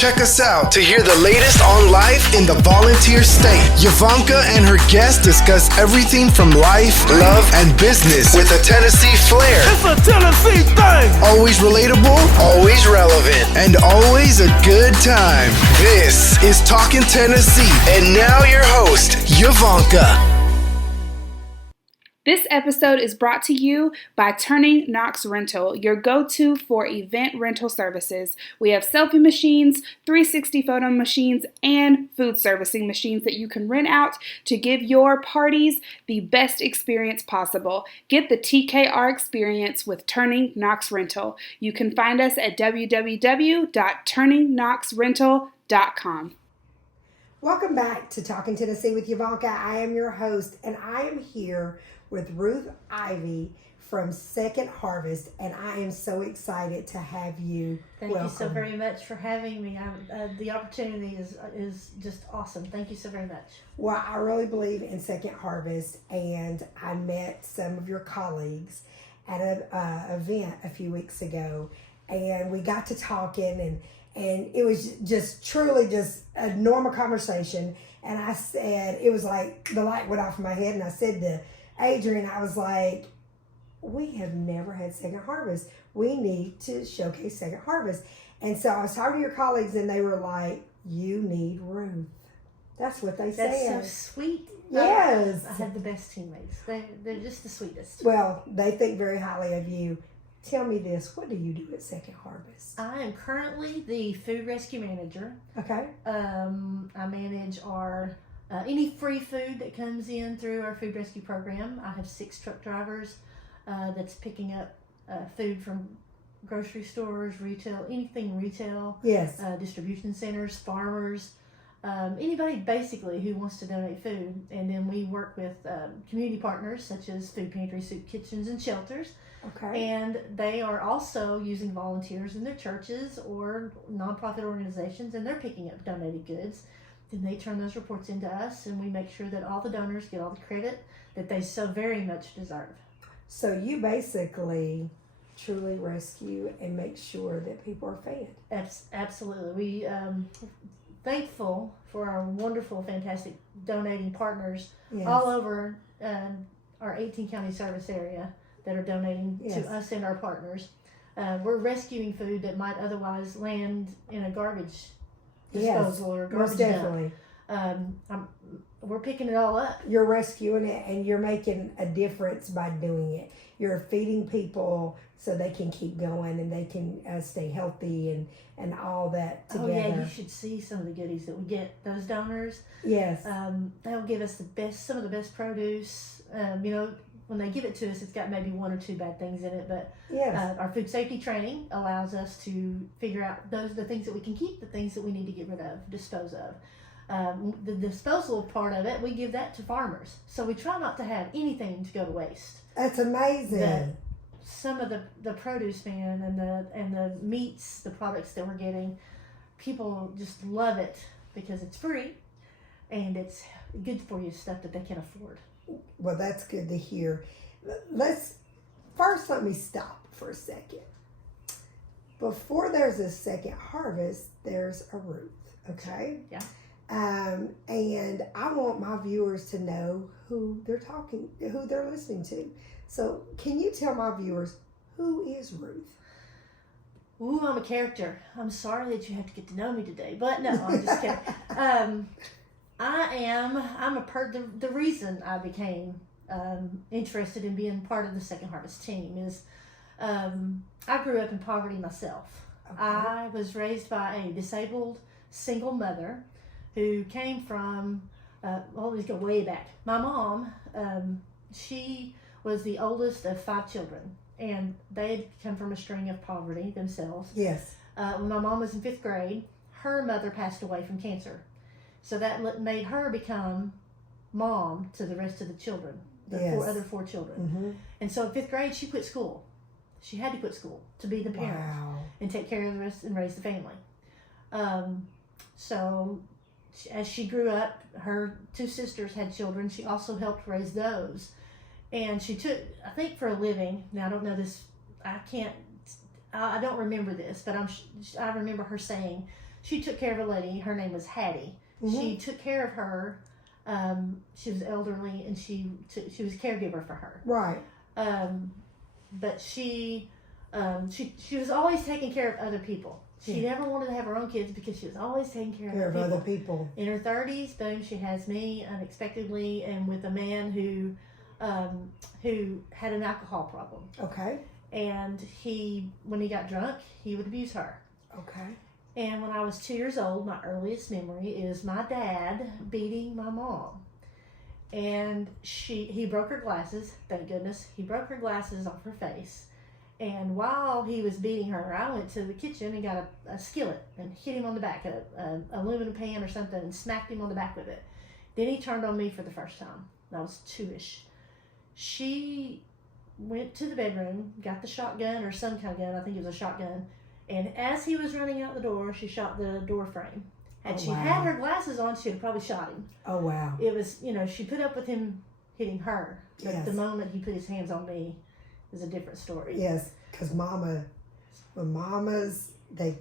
Check us out to hear the latest on life in the volunteer state. Yvonnca and her guests discuss everything from life, love, and business with a Tennessee flair. It's a Tennessee thing. Always relatable, always relevant, and always a good time. This is Talking Tennessee, and now your host, Yvonnca. This episode is brought to you by Turning Knox Rental, your go-to for event rental services. We have selfie machines, 360 photo machines, and food servicing machines that you can rent out to give your parties the best experience possible. Get the TKR experience with Turning Knox Rental. You can find us at www.turningknoxrental.com. Welcome back to Talking Tennessee with Yvonnca. I am your host, and I am here with Ruth Ivey from Second Harvest, and I am so excited to have you. Thank you so very much for having me. The opportunity is just awesome. Thank you so very much. Well, I really believe in Second Harvest, and I met some of your colleagues at an event a few weeks ago, and we got to talking, and it was just truly just a normal conversation. And I said, it was like the light went off in my head, and I said to Adrienne, I was like, we have never had Second Harvest. We need to showcase Second Harvest. And so I was talking to your colleagues, and they were like, you need Ruth. That's what they said. That's so sweet. Yes. I had the best teammates. They're just the sweetest. Well, they think very highly of you. Tell me this, what do you do at Second Harvest? I am currently the food rescue manager. Okay. I manage our any free food that comes in through our food rescue program. I have 6 truck drivers that's picking up food from grocery stores, retail, anything retail. Yes. Distribution centers, farmers, anybody basically who wants to donate food. And then we work with community partners such as food pantries, soup kitchens, and shelters. Okay. And they are also using volunteers in their churches or nonprofit organizations, and they're picking up donated goods. Then they turn those reports into us, and we make sure that all the donors get all the credit that they so very much deserve. So you basically truly rescue and make sure that people are fed. Absolutely. We thankful for our wonderful, fantastic donating partners all over our 18 county service area that are donating to us and our partners. We're rescuing food that might otherwise land in a garbage disposal or garbage most definitely. dump. We're picking it all up. You're rescuing it, and you're making a difference by doing it. You're feeding people so they can keep going and they can stay healthy and all that together. Oh yeah, you should see some of the goodies that we get. Those donors. Yes. They'll give us some of the best produce. When they give it to us, it's got maybe 1 or 2 bad things in it, but our food safety training allows us to figure out the things that we can keep, the things that we need to get rid of, dispose of. The disposal part of it, we give that to farmers. So we try not to have anything to go to waste. That's amazing. Some of the produce, man, and the meats, the products that we're getting, people just love it because it's free and it's good for you stuff that they can afford. Well, that's good to hear. Let me stop for a second. Before there's a Second Harvest, there's a Ruth, okay? Yeah. And I want my viewers to know who they're listening to. So can you tell my viewers, who is Ruth? Ooh, I'm a character. I'm sorry that you have to get to know me today, but no, I'm just kidding. The reason I became interested in being part of the Second Harvest team is I grew up in poverty myself. Okay. I was raised by a disabled single mother who came from, let's go way back. My mom, she was the oldest of 5 children, and they had come from a string of poverty themselves. Yes. When my mom was in 5th grade, her mother passed away from cancer. So that made her become mom to the rest of the children, the other 4 children. Mm-hmm. And so in 5th grade, she quit school. She had to quit school to be the parent and take care of the rest and raise the family. So as she grew up, her 2 sisters had children. She also helped raise those. And she took, I think for a living, now I don't know this, I can't I don't remember this, but I remember her saying she took care of a lady. Her name was Hattie. She took care of her. She was elderly, and she was a caregiver for her. Right. But she was always taking care of other people. She never wanted to have her own kids because she was always taking care of other people. In her 30s, boom, she has me unexpectedly, and with a man who had an alcohol problem. Okay. And when he got drunk, he would abuse her. Okay. And when I was 2 years old, my earliest memory is my dad beating my mom. And he broke her glasses, thank goodness. He broke her glasses off her face. And while he was beating her, I went to the kitchen and got a skillet and hit him on the back, an aluminum pan or something, and smacked him on the back with it. Then he turned on me for the first time. I was 2-ish. She went to the bedroom, got the shotgun or some kind of gun, I think it was a shotgun, and as he was running out the door, she shot the door frame. Had she had her glasses on, she had probably shot him. Oh, wow. It was, she put up with him hitting her, but the moment he put his hands on me is a different story. Yes, because mamas, they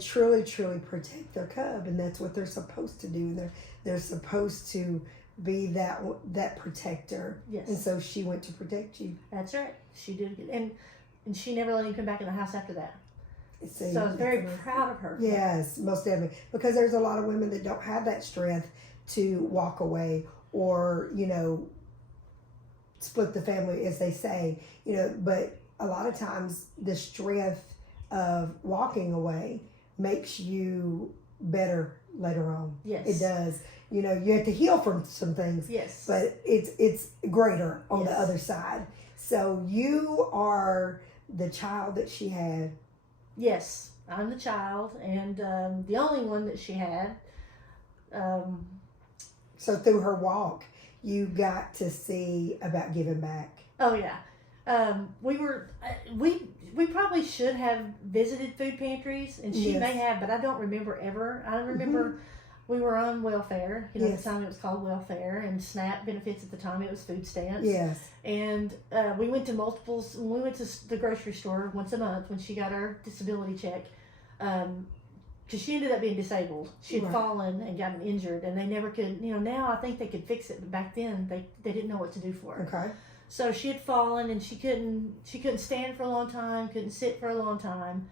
truly, truly protect their cub, and that's what they're supposed to do. They're supposed to be that protector. Yes. And so she went to protect you. That's right. She did. And she never let him come back in the house after that. So I was very proud of her. Yes, most definitely. Because there's a lot of women that don't have that strength to walk away or, split the family, as they say. But a lot of times the strength of walking away makes you better later on. Yes. It does. You have to heal from some things. Yes. But it's greater on the other side. So you are the child that she had. Yes, I'm the child, and the only one that she had. So through her walk, you got to see about giving back. Oh yeah, we probably should have visited food pantries, and she may have, but I don't remember ever. I remember we were on welfare. At the time it was called welfare, and SNAP benefits at the time it was food stamps. Yes. And we went to multiples. We went to the grocery store once a month when she got her disability check. Because she ended up being disabled. She had fallen and gotten injured, and they never could, now I think they could fix it, but back then they didn't know what to do for her. Okay. So she had fallen, and she couldn't stand for a long time, couldn't sit for a long time.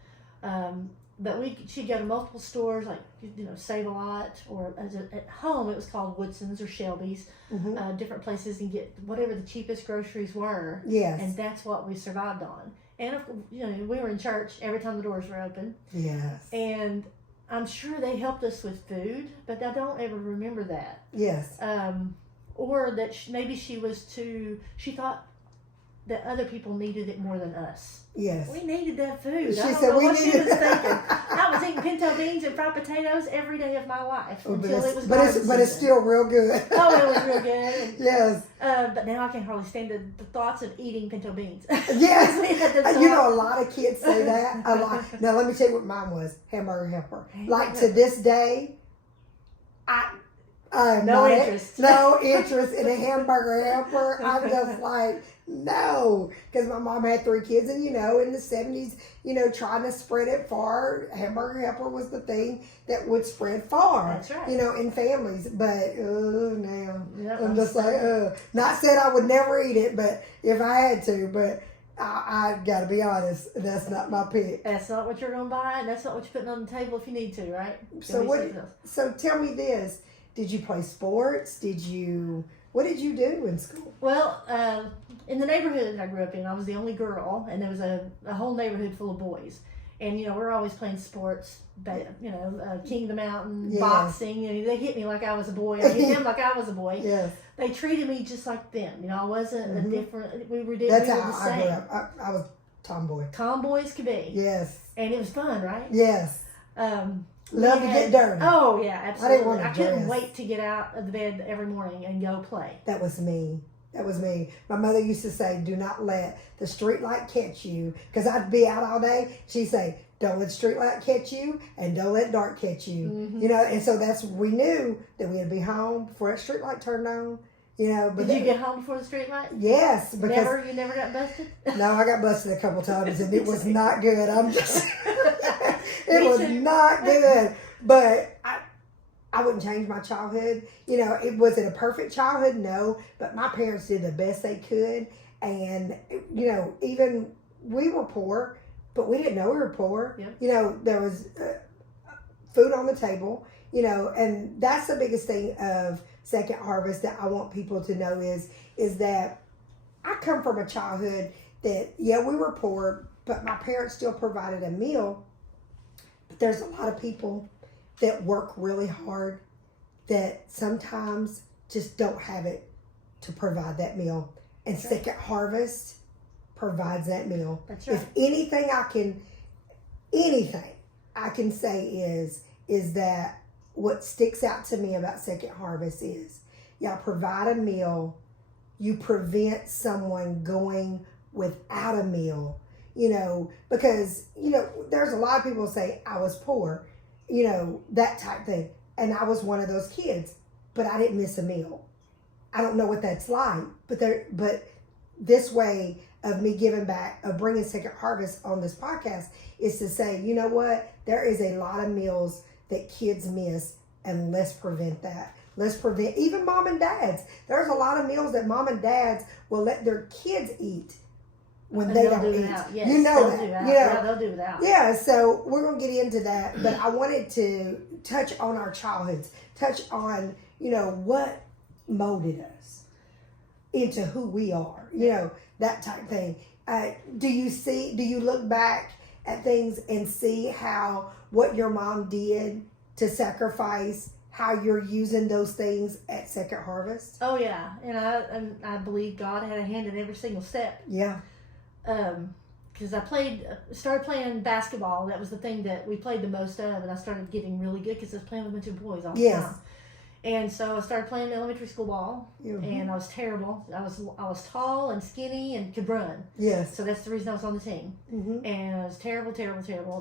But she'd go to multiple stores, like, Save a Lot, or at home it was called Woodson's or Shelby's, different places, and get whatever the cheapest groceries were. Yes. And that's what we survived on. And, we were in church every time the doors were open. Yes. And I'm sure they helped us with food, but I don't ever remember that. Yes. Or that maybe she thought that other people needed it more than us. Yes. We needed that food. She I don't said know we what she needed was thinking. I was eating pinto beans and fried potatoes every day of my life until it was but it's still real good. Oh, it was real good. Yes. But now I can hardly stand the thoughts of eating pinto beans. Yes. A lot of kids say that. A lot. Now, let me tell you what mine was. Hamburger helper. Like, to this day, no interest in a hamburger helper. I'm just like, no, because my mom had 3 kids, and in the 70s, trying to spread it far, hamburger helper was the thing that would spread far. That's right. In families. But now Yep, I'm just like, not said I would never eat it, but if I had to, but I gotta be honest, that's not my pick. That's not what you're gonna buy, and that's not what you're putting on the table if you need to, right? So tell me this. Did you play sports? What did you do in school? Well, in the neighborhood that I grew up in, I was the only girl, and there was a whole neighborhood full of boys. And, we're always playing sports, King of the Mountain, boxing. They hit me like I was a boy. I hit them like I was a boy. Yes. They treated me just like them. I wasn't a different, we were That's we were how the I same. grew up. I was tomboy. Tomboys could be. Yes. And it was fun, right? Yes. Love to get dirty. Oh, yeah, absolutely. I couldn't dress. wait to get out of the bed every morning and go play. That was me. My mother used to say, do not let the street light catch you. Because I'd be out all day. She'd say, don't let the street light catch you, and don't let dark catch you. Mm-hmm. And so we knew that we had to be home before that street light turned on. But Did you get home before the street light? Yes, because You never got busted? no, I got busted a couple times and it was not good. I'm just, it was not good. But I wouldn't change my childhood. Was it a perfect childhood? No, but my parents did the best they could. And, even we were poor, but we didn't know we were poor. Yep. There was food on the table, and that's the biggest thing of Second Harvest that I want people to know is that I come from a childhood that, we were poor, but my parents still provided a meal. But there's a lot of people that work really hard that sometimes just don't have it to provide that meal. And That's Second Harvest provides that meal. That's right. If anything I can say is that what sticks out to me about Second Harvest is y'all provide a meal, you prevent someone going without a meal, because, there's a lot of people say I was poor, that type thing. And I was one of those kids, but I didn't miss a meal. I don't know what that's like, but this way of me giving back, of bringing Second Harvest on this podcast is to say, you know what? There is a lot of meals that kids miss, and let's prevent that. Let's prevent, even mom and dads. There's a lot of meals that mom and dads will let their kids eat when they don't eat. Yes, you know that. They'll do without. Yeah, so we're going to get into that, but I wanted to touch on our childhoods, touch on, what molded us into who we are, that type thing. Do you look back at things and see how what your mom did to sacrifice, how you're using those things at Second Harvest? Oh yeah, and I believe God had a hand in every single step. Yeah. Because I started playing basketball. That was the thing that we played the most of, and I started getting really good because I was playing with a bunch of boys all the time. And so I started playing elementary school ball, and I was terrible. I was tall and skinny and could run. Yes. So that's the reason I was on the team. Mm-hmm. And I was terrible.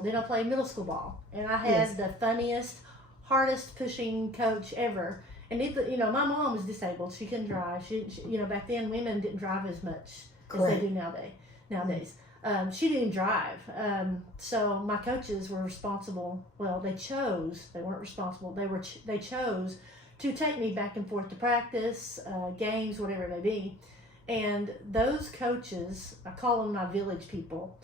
Then I played middle school ball, and I had the funniest, hardest pushing coach ever. And my mom was disabled; she couldn't drive. She back then women didn't drive as much as they do nowadays. She didn't drive. So my coaches were responsible. Well, they weren't responsible. They chose to take me back and forth to practice, games, whatever it may be. And those coaches, I call them my village people.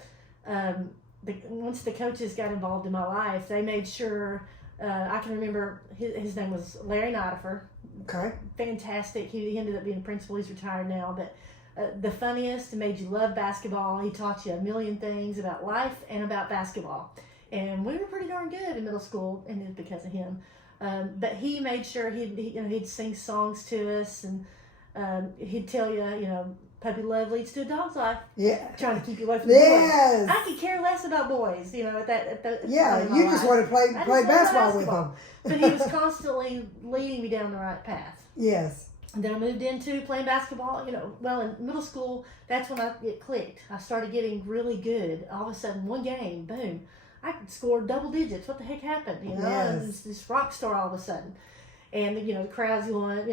Once the coaches got involved in my life, they made sure, I can remember, his name was Larry Nidifer. Okay. Fantastic. He ended up being a principal. He's retired now, but the funniest, made you love basketball. He taught you a million things about life and about basketball. And we were pretty darn good in middle school, and it's because of him. But he made sure he'd sing songs to us, and he'd tell you, puppy love leads to a dog's life. Yeah. Trying to keep you away from the boys. I could care less about boys, you just want to play basketball with them. But he was constantly leading me down the right path. Yes. And then I moved into playing basketball, in middle school, that's when it clicked. I started getting really good. All of a sudden, one game, boom, I could score double digits. What the heck happened, Yes. And this rock star all of a sudden. And, the crowd's going,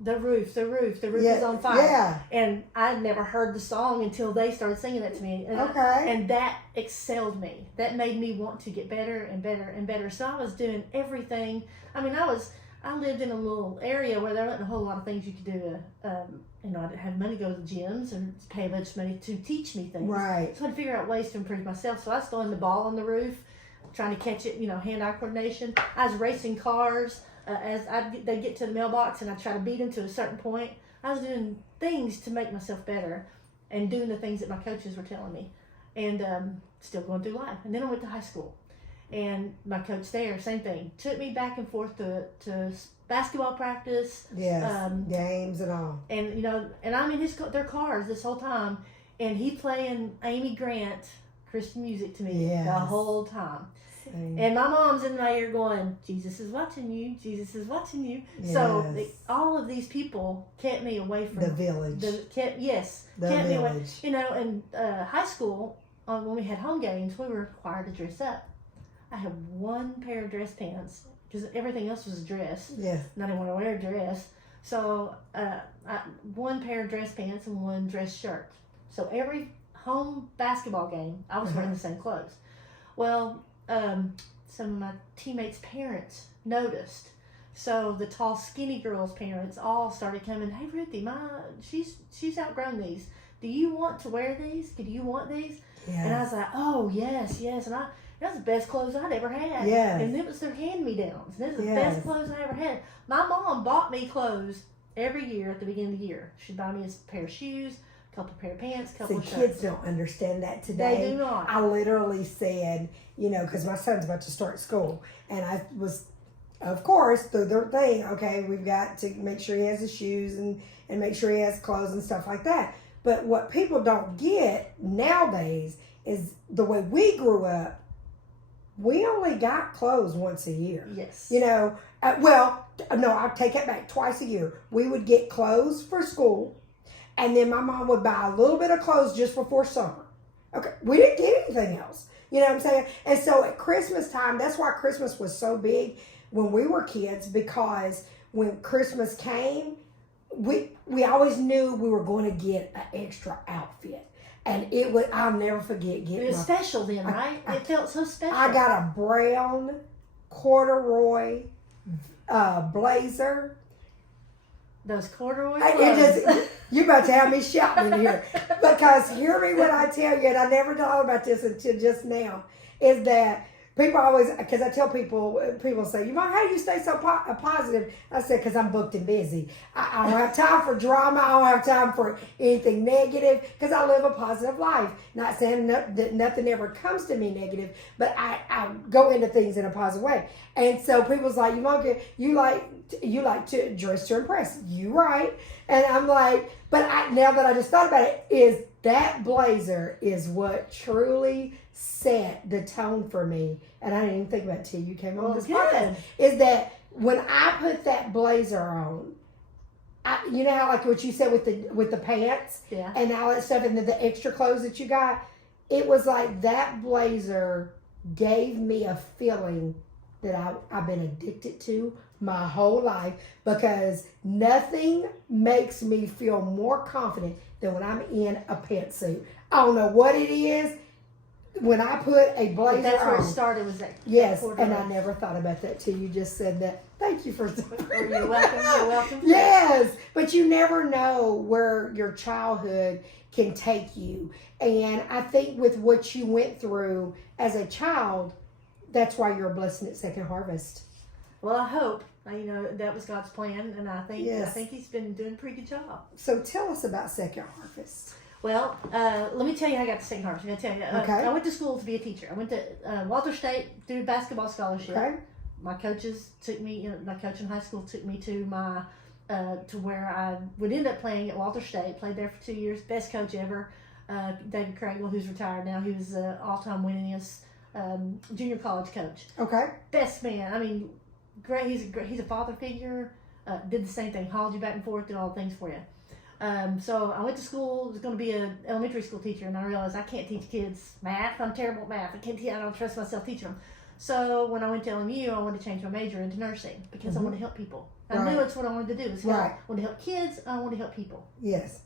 the roof is on fire. Yeah. And I never heard the song until they started singing that to me. And and that excelled me. That made me want to get better and better and better. So I was doing everything. I mean, I lived in a little area where there wasn't a whole lot of things you could do. I didn't have money to go to the gyms and pay a bunch of money to teach me things. Right. So I had to figure out ways to improve myself. So I was throwing the ball on the roof, trying to catch it, hand-eye coordination. I was racing cars. They'd get to the mailbox and I'd try to beat them to a certain point. I was doing things to make myself better and doing the things that my coaches were telling me. And still going through life. And then I went to high school. And my coach there, same thing, took me back and forth to basketball practice. Yes, games and all. And, and I'm in their cars this whole time. And he playing Amy Grant Christian music to me the whole time. Same. And my mom's in my ear going, Jesus is watching you. Jesus is watching you. Yes. So all of these people kept me away from the village. Kept me away. In high school, when we had home games, we were required to dress up. I had one pair of dress pants because everything else was a dress. Yes. And I didn't want to wear a dress. So one pair of dress pants and one dress shirt. So every home basketball game, I was wearing the same clothes. Well, some of my teammates' parents noticed. So the tall, skinny girls' parents all started coming, "Hey, Ruthie, she's outgrown these. Do you want to wear these? Do you want these?" Yes. And I was like, "Oh, yes." And that was the best clothes I'd ever had. Yes. And it was their hand-me-downs. This was the Yes. best clothes I ever had. My mom bought me clothes every year at the beginning of the year. She'd buy me a pair of shoes, a couple pair of pants, a couple of shirts. Kids don't understand that today. They do not. I literally said, because my son's about to start school, and I was, of course, through their thing, okay, we've got to make sure he has his shoes and make sure he has clothes and stuff like that. But what people don't get nowadays is the way we grew up, we only got clothes once a year. Yes. No, I'll take it back, twice a year. We would get clothes for school, and then my mom would buy a little bit of clothes just before summer. Okay, we didn't get anything else. You know what I'm saying? And so at Christmas time, that's why Christmas was so big when we were kids, because when Christmas came, we always knew we were going to get an extra outfit. And I'll never forget getting it was special then, right? It felt so special. I got a brown corduroy blazer. Those corduroy clothes. You about to have me shouting in here. Because hear me when I tell you, and I never thought about this until just now, is that people always, because I tell people say, how do you stay so positive? I said, because I'm booked and busy. I don't have time for drama. I don't have time for anything negative, because I live a positive life. Not saying that nothing ever comes to me negative, but I go into things in a positive way. And so people's like, Yvonnca, you like to dress to impress. You right. And I'm like, but now that I just thought about it, is that blazer is what truly set the tone for me. And I didn't even think about it till you came on this podcast. Is that when I put that blazer on, you know how like what you said with the pants, and all that stuff, and the extra clothes that you got, it was like that blazer gave me a feeling that I've been addicted to my whole life, because nothing makes me feel more confident than when I'm in a pantsuit. I don't know what it is. When I put a blazer on. That's where it started, was that. Yes, and I never thought about that till you just said that. Thank you for You're welcome. You're welcome. Yes, but you never know where your childhood can take you. And I think with what you went through as a child, that's why you're a blessing at Second Harvest. Well, I hope. That was God's plan, and I think He's been doing a pretty good job. So tell us about Second Harvest. Well, let me tell you how I got to Second Harvest. I'm going to tell you. Okay. I went to school to be a teacher. I went to Walter State through basketball scholarship. Okay. My coaches took me. My coach in high school took me to my to where I would end up playing at Walter State. Played there for 2 years. Best coach ever, David Craigle, who's retired now. He was all-time winningest junior college coach. Okay. Best man. I mean, great. He's a father figure. Did the same thing. Hauled you back and forth. Did all the things for you. So I went to school. Was going to be an elementary school teacher, and I realized I can't teach kids math. I'm terrible at math. I don't trust myself teaching them. So when I went to LMU, I wanted to change my major into nursing, because I want to help people. I knew it's what I wanted to do. I want to help kids. I want to help people. Yes.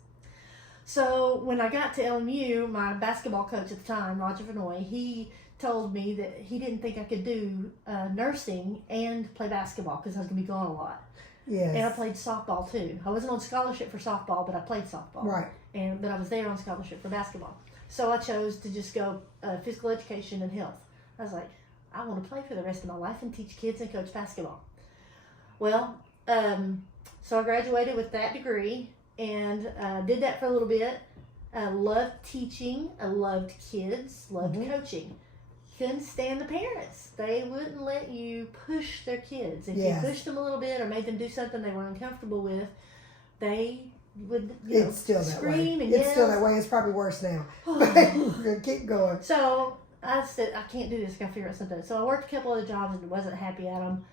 So when I got to LMU, my basketball coach at the time, Roger Vanoy, he told me that he didn't think I could do nursing and play basketball, because I was going to be gone a lot. Yes. And I played softball too. I wasn't on scholarship for softball, but I played softball. Right. But I was there on scholarship for basketball. So I chose to just go physical education and health. I was like, I want to play for the rest of my life and teach kids and coach basketball. Well, so I graduated with that degree and did that for a little bit. I loved teaching. I loved kids. Loved coaching. Couldn't stand the parents. They wouldn't let you push their kids. If you pushed them a little bit or made them do something they were uncomfortable with, they would scream and yell. It's still that way. It's probably worse now. Keep going. So I said, I can't do this. I got to figure out something. So I worked a couple other jobs and wasn't happy at them.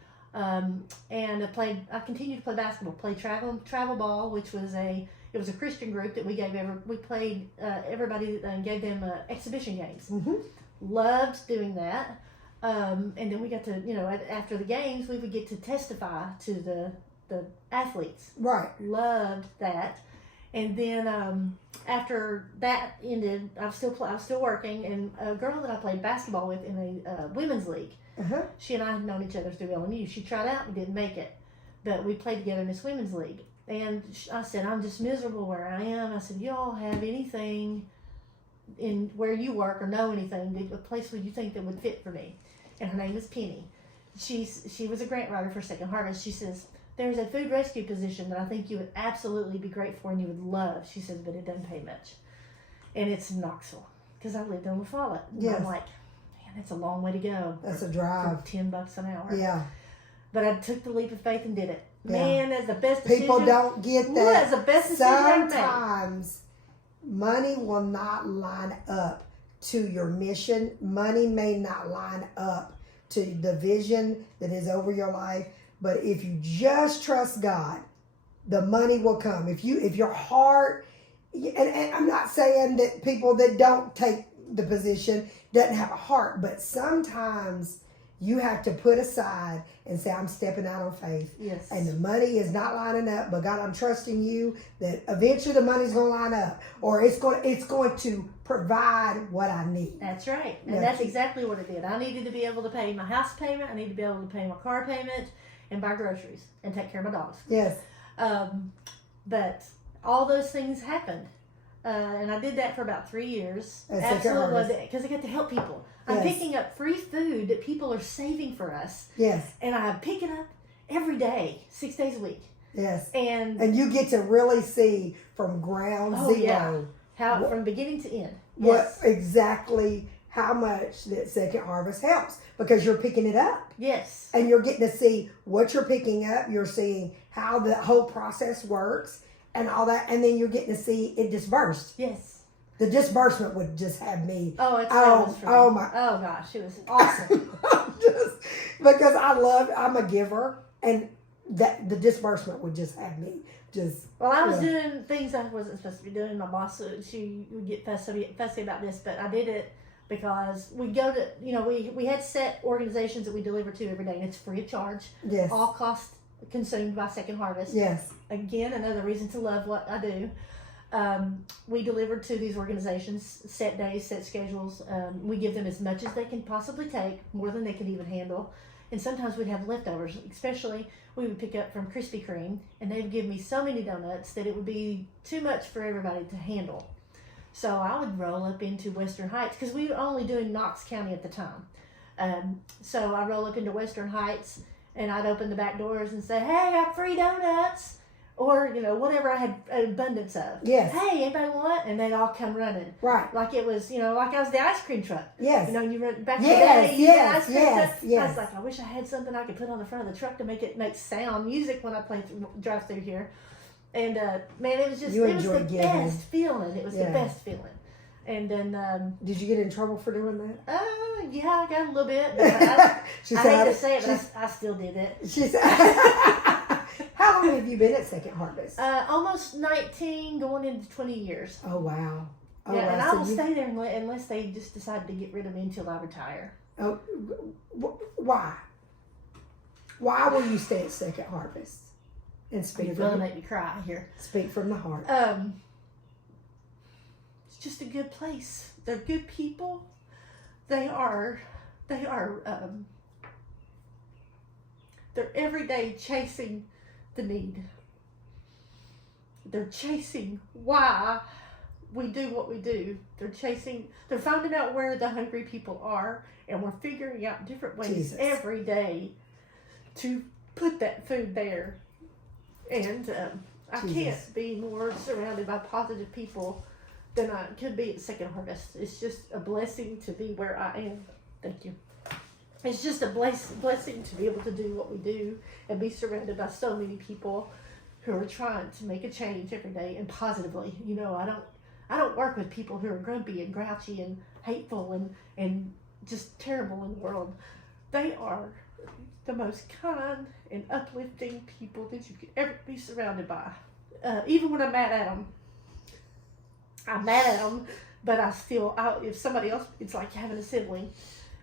And I continued to play basketball. Played travel ball, which was it was a Christian group that we played everybody and gave them exhibition games. Mm-hmm. Loved doing that. And then we got to, after the games, we would get to testify to the the athletes. Right. Loved that. And then after that ended, I was still working, and a girl that I played basketball with in a women's league, she and I had known each other through LMU. She tried out and didn't make it, but we played together in this women's league. And I said, I'm just miserable where I am. I said, y'all have anything in where you work or know anything, a place where you think that would fit for me? And her name is Penny. She was a grant writer for Second Harvest. She says, there's a food rescue position that I think you would absolutely be great for and you would love. She says, but it doesn't pay much. And it's in Knoxville, because I lived in La Follette. Yes. I'm like, man, that's a long way to go. That's a drive. For $10 an hour. Yeah. But I took the leap of faith and did it. Yeah. Man, that's the best decision. People don't get that. That's the best decision I ever made. Sometimes money will not line up to your mission. Money may not line up to the vision that is over your life. But if you just trust God, the money will come. If your heart, and I'm not saying that people that don't take the position doesn't have a heart, but sometimes you have to put aside and say, I'm stepping out on faith. Yes. And the money is not lining up, but God, I'm trusting you that eventually the money's going to line up, or it's going to provide what I need. That's right. And Yeah. that's exactly what it did. I needed to be able to pay my house payment. I needed to be able to pay my car payment and buy groceries and take care of my dogs. Yes. But all those things happened. And I did that for about 3 years. That's Absolutely. Because I got to help people. I'm Yes. picking up free food that people are saving for us. Yes. And I pick it up every day, 6 days a week. Yes. And you get to really see from ground zero yeah. How from beginning to end. what Yes. exactly how much that Second Harvest helps, because you're picking it up. Yes. And you're getting to see what you're picking up. You're seeing how the whole process works and all that. And then you're getting to see it dispersed. Yes. The disbursement would just have me. Oh, it's Oh, for me. oh my. Oh gosh, it was awesome. Just because I'm a giver, and that the disbursement would just have me just. Well, I was doing things I wasn't supposed to be doing. My boss, she would get fussy about this, but I did it because we go to, we had set organizations that we deliver to every day, and it's free of charge. Yes. All costs consumed by Second Harvest. Yes. Again, another reason to love what I do. We deliver to these organizations set days, set schedules. We give them as much as they can possibly take, more than they can even handle. And sometimes we'd have leftovers, especially we would pick up from Krispy Kreme, and they would give me so many donuts that it would be too much for everybody to handle. So I would roll up into Western Heights, because we were only doing Knox County at the time. So I roll up into Western Heights, and I'd open the back doors and say, hey, I got free donuts. Or, whatever I had an abundance of. Yes. Hey, anybody want? And they'd all come running. Right. Like it was, like I was the ice cream truck. Yes. You run back Yes, in the day, you had ice cream truck. I yes. was like, I wish I had something I could put on the front of the truck to make it make sound, music when I drive through here. And, man, it was just, You it was the enjoyed giving. best feeling. It was the best feeling. And then, did you get in trouble for doing that? yeah, I got a little bit. But I hate to say it, but I still did it. She said, how long have you been at Second Harvest? Almost 19, going into 20 years. Oh, wow. Oh, Yeah, wow. and I So will stay there unless they just decide to get rid of me until I retire. Oh, why? Why will you stay at Second Harvest? And speak You're from going to make me cry here. Speak from the heart. It's just a good place. They're good people. They're every day chasing the need. They're chasing why we do what we do. They're finding out where the hungry people are, and we're figuring out different ways every day to put that food there. And I can't be more surrounded by positive people than I could be at Second Harvest. It's just a blessing to be where I am. Thank you. It's just a blessing to be able to do what we do and be surrounded by so many people who are trying to make a change every day, and positively. I don't work with people who are grumpy and grouchy and hateful and just terrible in the world. They are the most kind and uplifting people that you could ever be surrounded by. Even when I'm mad at them, but if somebody else, it's like having a sibling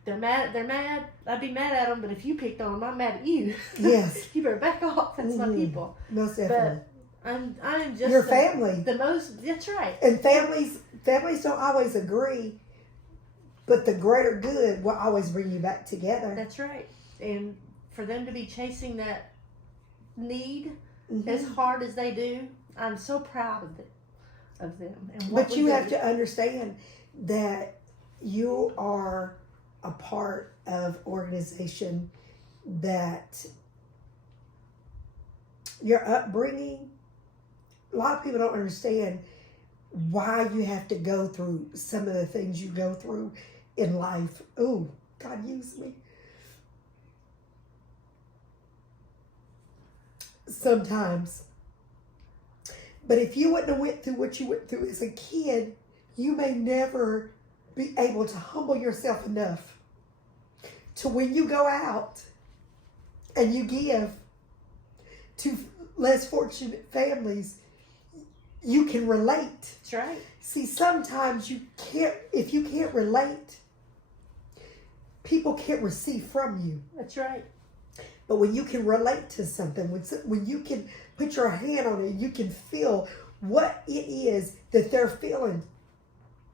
They're mad. I'd be mad at them, but if you picked on them, I'm mad at you. Yes. You better back off. That's my people. Most definitely. But I'm just your family. The most. That's right. And families don't always agree, but the greater good will always bring you back together. That's right. And for them to be chasing that need Mm-hmm. as hard as they do, I'm so proud of them. And but you have to understand that you are a part of organization that your upbringing, a lot of people don't understand why you have to go through some of the things you go through in life. Oh, God use me. Sometimes. But if you wouldn't have went through what you went through as a kid, you may never be able to humble yourself enough to when you go out and you give to less fortunate families, you can relate. That's right. See, sometimes if you can't relate, people can't receive from you. That's right. But when you can relate to something, when you can put your hand on it, you can feel what it is that they're feeling.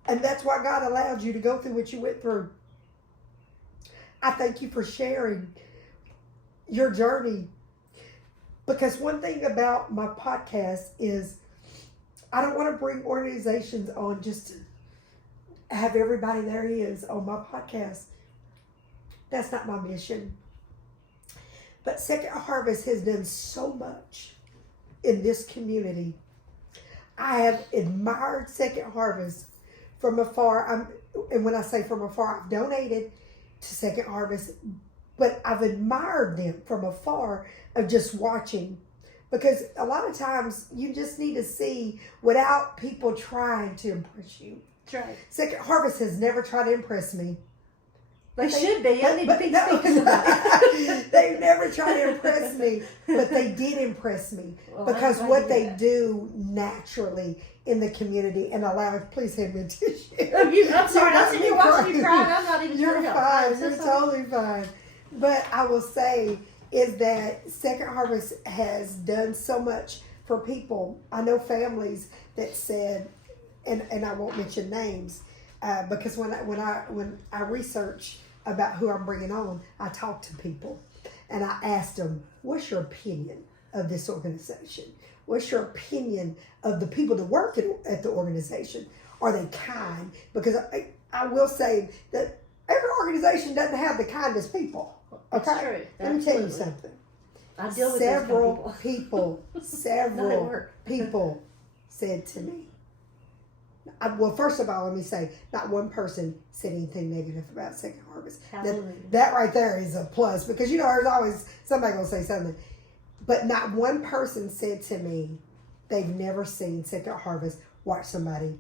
And that's why God allowed you to go through what you went through. I thank you for sharing your journey. Because one thing about my podcast is I don't want to bring organizations on just to have everybody there is on my podcast. That's not my mission. But Second Harvest has done so much in this community. I have admired Second Harvest from afar. And when I say from afar, I've donated to Second Harvest, but I've admired them from afar of just watching. Because a lot of times you just need to see without people trying to impress you. That's right. Second Harvest has never tried to impress me. They should be. I need to be speaking about it. They've never tried to impress me, but they did impress me because what they do naturally in the community and allow. Please hand me a tissue. I'm sorry. I see you watching you crying. I'm not even You're trying to fine. help. You're totally fine. But I will say is that Second Harvest has done so much for people. I know families that said, and I won't mention names, because when I research about who I'm bringing on, I talk to people and I asked them, what's your opinion of this organization? What's your opinion of the people that work at the organization? Are they kind? Because I will say that every organization doesn't have the kindest people. Okay? That's true. Let me tell you something. I deal with several people said to me, well, first of all, let me say, not one person said anything negative about Second Harvest. That right there is a plus because, there's always somebody going to say something. But not one person said to me they've never seen Second Harvest watch somebody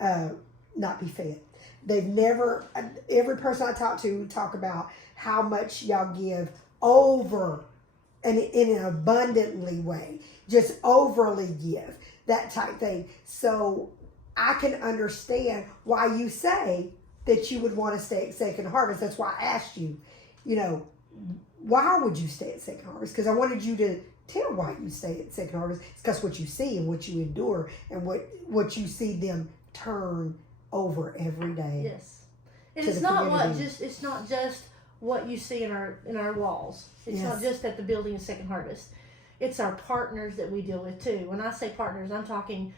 not be fed. They've never, every person I talk about how much y'all give over and in an abundantly way, just overly give, that type thing. So I can understand why you say that you would want to stay at Second Harvest. That's why I asked you, why would you stay at Second Harvest? Because I wanted you to tell why you stay at Second Harvest. It's because what you see and what you endure and what you see them turn over every day. Yes. And it's not just what you see in our walls. It's not just at the building of Second Harvest. It's our partners that we deal with too. When I say partners, I'm talking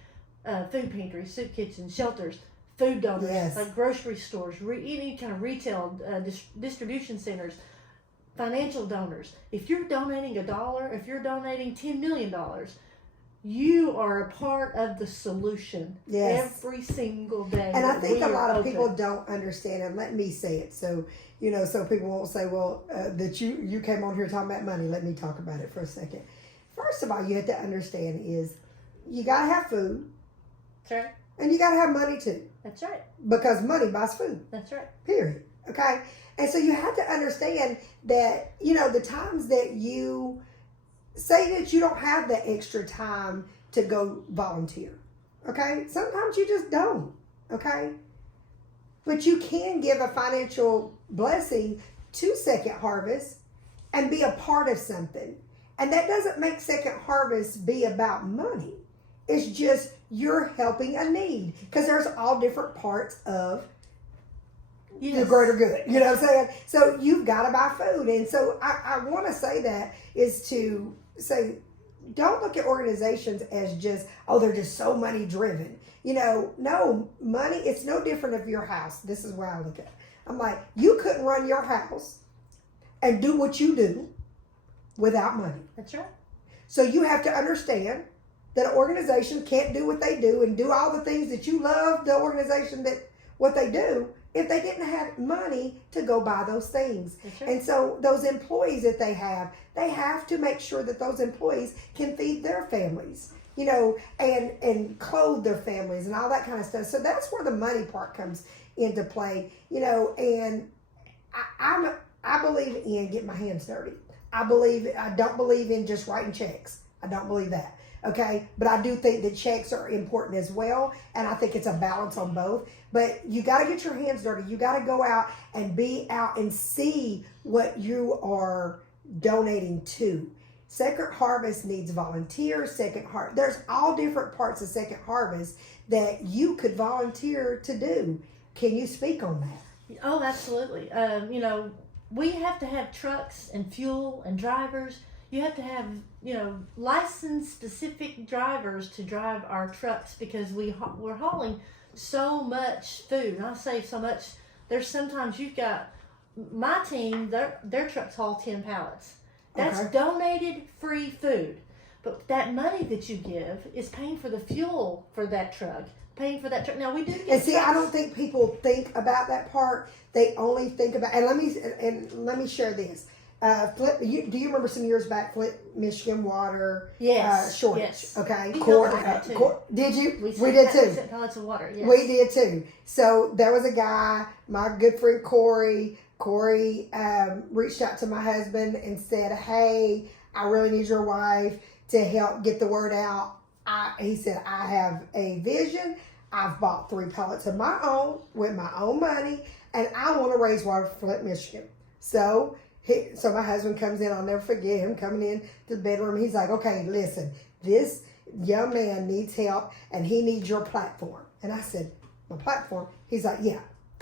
food pantries, soup kitchens, shelters, food donors, like grocery stores, any kind of retail distribution centers, financial donors. If you're donating $1, if you're donating $10 million, you are a part of the solution every single day. And I think a lot of people don't understand, and let me say it so so people won't say, well, that you came on here talking about money. Let me talk about it for a second. First of all, you have to understand is you got to have food. That's right. And you got to have money too. That's right. Because money buys food. That's right. Period. Okay? And so you have to understand that, the times that you say that you don't have the extra time to go volunteer. Okay? Sometimes you just don't. Okay? But you can give a financial blessing to Second Harvest and be a part of something. And that doesn't make Second Harvest be about money. It's just you're helping a need, because there's all different parts of the greater good. You know what I'm saying? So you've got to buy food. And so I want to say that is to say, don't look at organizations as just, oh, they're just so money driven. You know, no, money, it's no different of your house. This is where I look at it. I'm like, you couldn't run your house and do what you do without money. That's right. So you have to understand that an organization can't do what they do and do all the things that you love the organization that what they do if they didn't have money to go buy those things. Right. And so those employees that they have to make sure that those employees can feed their families, you know, and clothe their families and all that kind of stuff. So that's where the money part comes into play, you know. And I believe in getting my hands dirty. I don't believe in just writing checks. I don't believe that. Okay, but I do think that checks are important as well, and I think it's a balance on both. But you got to get your hands dirty. You got to go out and be out and see what you are donating to. Second Harvest needs volunteers. There's all different parts of Second Harvest that you could volunteer to do. Can you speak on that? Oh, absolutely. You know, we have to have trucks and fuel and drivers. You have to have, you know, licensed specific drivers to drive our trucks, because we're hauling so much food. And I say so much, there's sometimes you've got, my team, their trucks haul 10 pallets. That's donated free food. But that money that you give is paying for the fuel for that truck, paying for that truck. Now we do get, and see, I don't think people think about that part. They only think about, and let me share this. Do you remember some years back, Flint, Michigan water shortage? Yes. Okay. Did you? We did too. Sent pallets of water. Yes. We did too. So there was a guy, my good friend Corey. Corey reached out to my husband and said, "Hey, I really need your wife to help get the word out." He said, "I have a vision. I've bought 3 pallets of my own with my own money, and I want to raise water for Flint, Michigan." So my husband comes in. I'll never forget him coming in to the bedroom. He's like, "Okay, listen, this young man needs help, and he needs your platform." And I said, "My platform?" He's like, "Yeah,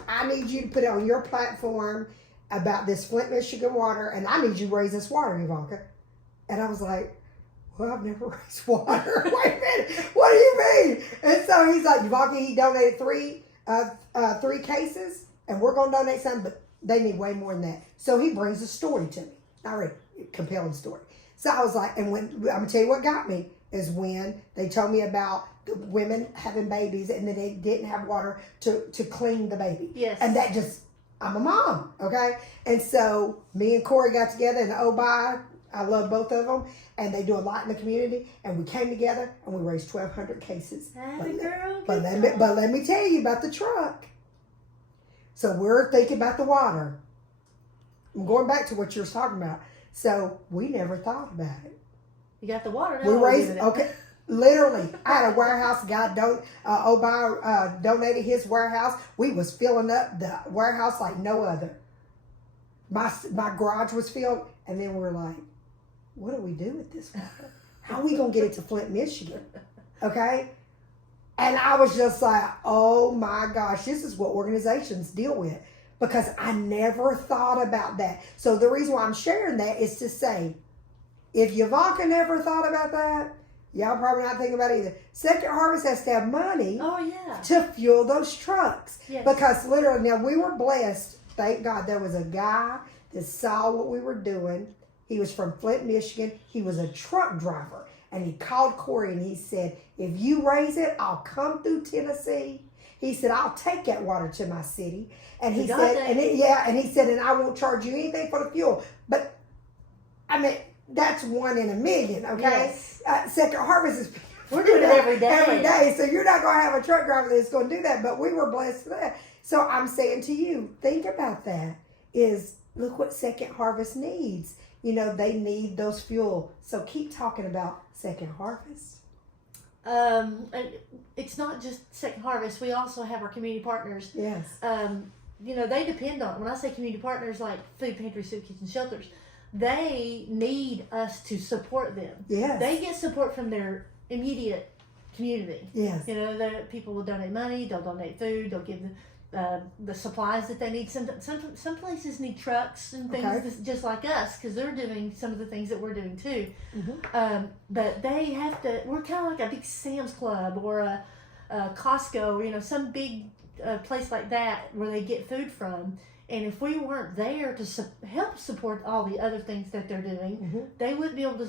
I need you to put it on your platform about this Flint, Michigan water, and I need you to raise this water, Yvonnca." And I was like, "Well, I've never raised water." Wait a minute, what do you mean? And so he's like, "Yvonnca, he donated 3 cases, and we're going to donate some, but they need way more than that." So he brings a story to me. A compelling story. So I was like, and when I'm going to tell you what got me is when they told me about the women having babies and then they didn't have water to clean the baby. Yes. And that just, I'm a mom, okay? And so me and Corey got together, and I love both of them, and they do a lot in the community, and we came together and we raised 1,200 cases. But let me tell you about the truck. So we're thinking about the water. I'm going back to what you were talking about. So we never thought about it. You got the water now. We raised, okay, literally. I had a warehouse guy donated his warehouse. We was filling up the warehouse like no other. My garage was filled, and then we're like, what do we do with this water? How are we going to get it to Flint, Michigan? Okay? And I was just like, oh my gosh, this is what organizations deal with, because I never thought about that. So the reason why I'm sharing that is to say, if Yvonnca never thought about that, y'all probably not thinking about it either. Second Harvest has to have money to fuel those trucks. Yes. Because literally, now we were blessed. Thank God there was a guy that saw what we were doing. He was from Flint, Michigan. He was a truck driver. And he called Corey and he said, "If you raise it, I'll come through Tennessee." He said, "I'll take that water to my city." And he said, and I won't charge you anything for the fuel. But I mean, that's 1 in a million, okay? Yes. Second Harvest is, we're doing it every day. Every day. So you're not going to have a truck driver that's going to do that, but we were blessed for that. So I'm saying to you, think about that. Look what Second Harvest needs. You know, they need those fuel. So keep talking about Second Harvest. And it's not just Second Harvest. We also have our community partners. Yes. they depend on, when I say community partners like food pantries, soup kitchen, shelters, they need us to support them. Yes. They get support from their immediate community. Yes. That people will donate money, they'll donate food, they'll give the supplies that they need. Some places need trucks and things just like us, because they're doing some of the things that we're doing too. Mm-hmm. But they have to, we're kind of like a big Sam's Club or a Costco, some big place like that where they get food from. And if we weren't there to help support all the other things that they're doing, they wouldn't be able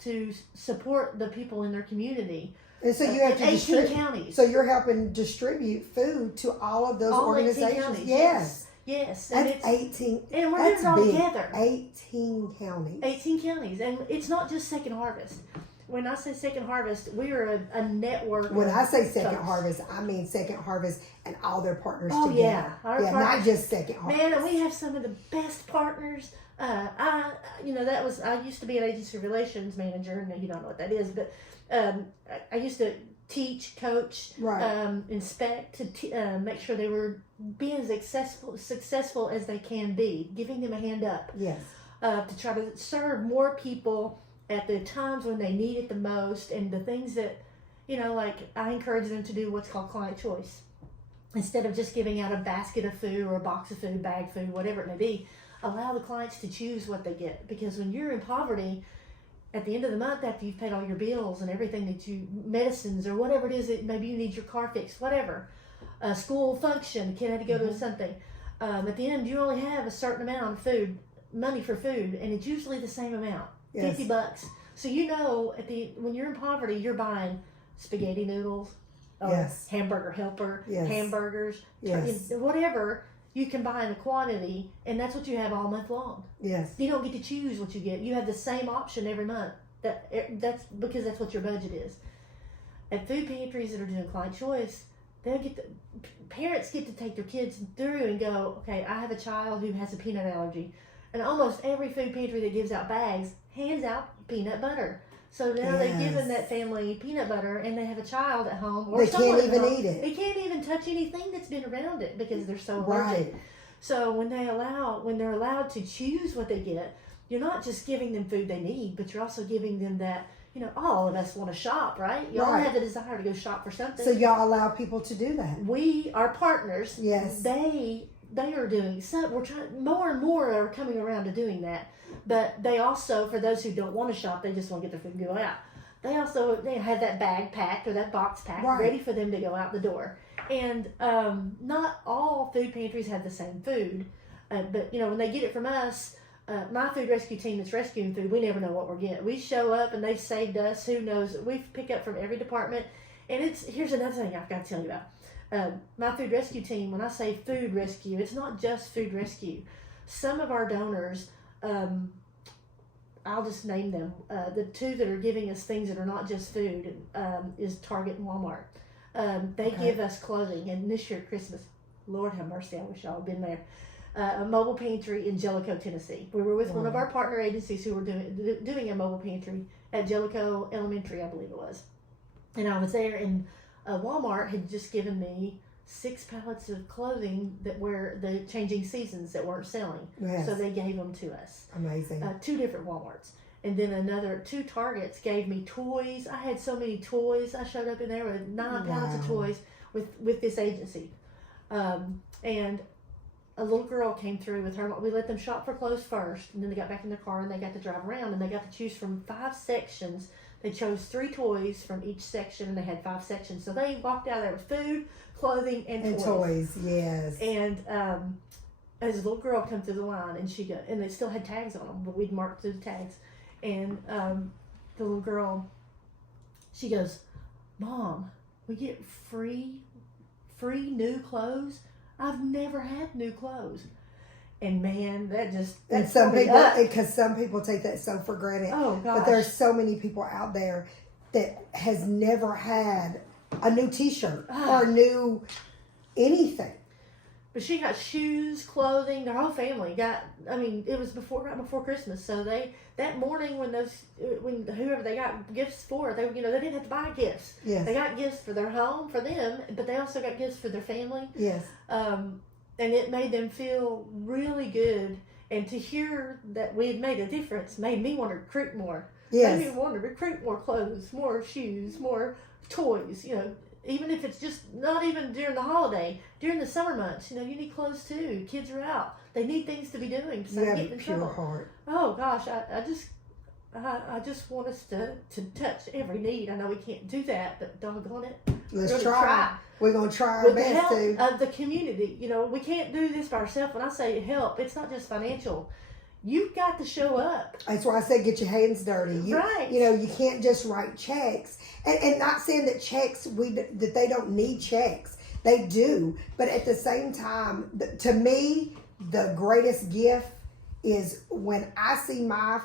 to support the people in their community. And so you have to 18 counties. So you're helping distribute food to all of those organizations. 18 counties, Yes. Yes. That's 18. And we're that's doing it all big. together. 18 counties. 18 counties. And it's not just Second Harvest. When I say Second Harvest, we are a network. When I say Second folks. Harvest, I mean Second Harvest and all their partners Oh, together. yeah. Our not partners- just Second Harvest. Man, and we have some of the best partners. I used to be an agency relations manager, and you don't know what that is, but I used to teach, coach, Right. inspect, to make sure they were being as successful as they can be, giving them a hand up, Yes. to try to serve more people at the times when they need it the most, and the things that, like I encourage them to do what's called client choice. Instead of just giving out a basket of food or a box of food, bag food, whatever it may be, allow the clients to choose what they get. Because when you're in poverty, at the end of the month, after you've paid all your bills and everything medicines or whatever it is that maybe you need your car fixed, whatever, a school function, kid had to go to something. At the end, you only have a certain amount of money for food, and it's usually the same amount, Yes. $50. So when you're in poverty, you're buying spaghetti noodles, or Yes. hamburger helper, Yes. hamburgers, Yes. whatever you can buy in a quantity, and that's what you have all month long. Yes. You don't get to choose what you get. You have the same option every month. That's because that's what your budget is. At food pantries that are doing client choice, parents get to take their kids through and go, okay, I have a child who has a peanut allergy, and almost every food pantry that gives out bags hands out peanut butter. So now they've given that family peanut butter, and they have a child at home, or They someone can't at even home. eat it. They can't even touch anything that's been around it because they're so allergic. Right. So when they're allowed to choose what they get, you're not just giving them food they need, but you're also giving them that. All of us want to shop, right? You all Right. have the desire to go shop for something. So y'all allow people to do that. Our partners, Yes. they are doing some. We're trying, more and more are coming around to doing that. But they also, for those who don't want to shop, they just want to get their food and go out. They have that bag packed or that box packed, Right. ready for them to go out the door. And not all food pantries have the same food, but when they get it from us, my food rescue team that's rescuing food, we never know what we're getting. We show up and they've saved us. Who knows? We pick up from every department. And here's another thing I've got to tell you about. My food rescue team, when I say food rescue, it's not just food rescue. Some of our donors, I'll just name them. The two that are giving us things that are not just food is Target and Walmart. They give us clothing. And this year at Christmas, Lord have mercy, I wish y'all had been there. A mobile pantry in Jellicoe, Tennessee. We were with one of our partner agencies who were doing a mobile pantry at Jellicoe Elementary, I believe it was. And I was there, and Walmart had just given me 6 pallets of clothing that were the changing seasons that weren't selling. Yes. So they gave them to us. Amazing. 2 different Walmarts. And then another 2 Targets gave me toys. I had so many toys. I showed up in there with 9 pallets of toys with this agency. And a little girl came through with her. We let them shop for clothes first, and then they got back in their car and they got to drive around, and they got to choose from 5 sections. They chose 3 toys from each section, and they had 5 sections. So they walked out of there with food, clothing, and toys. Yes. And as a little girl come through the line, and and they still had tags on them, but we'd marked through the tags. And the little girl, she goes, "Mom, we get free new clothes. I've never had new clothes." And man, And some people, because some people take that so for granted. Oh gosh! But there's so many people out there that has never had a new T-shirt or a new anything. But she got shoes, clothing. Their whole family got. I mean, it was right before Christmas. So that morning when whoever they got gifts for, they didn't have to buy gifts. Yes. They got gifts for their home for them, but they also got gifts for their family. Yes. and it made them feel really good. And to hear that we had made a difference made me want to recruit more. Yes. Made me want to recruit more clothes, more shoes, more toys. Even if it's just not even during the holiday, during the summer months. You need clothes too. Kids are out. They need things to be doing. So You have getting a in pure trouble. heart. Oh gosh, I just want us to touch every need. I know we can't do that, but doggone it, Let's we're try. We're going to try our with the best help to. of the community. We can't do this by ourselves. When I say help, it's not just financial. You've got to show up. That's why I say get your hands dirty. Right. You can't just write checks. And not saying that that they don't need checks. They do. But at the same time, to me, the greatest gift is when I see my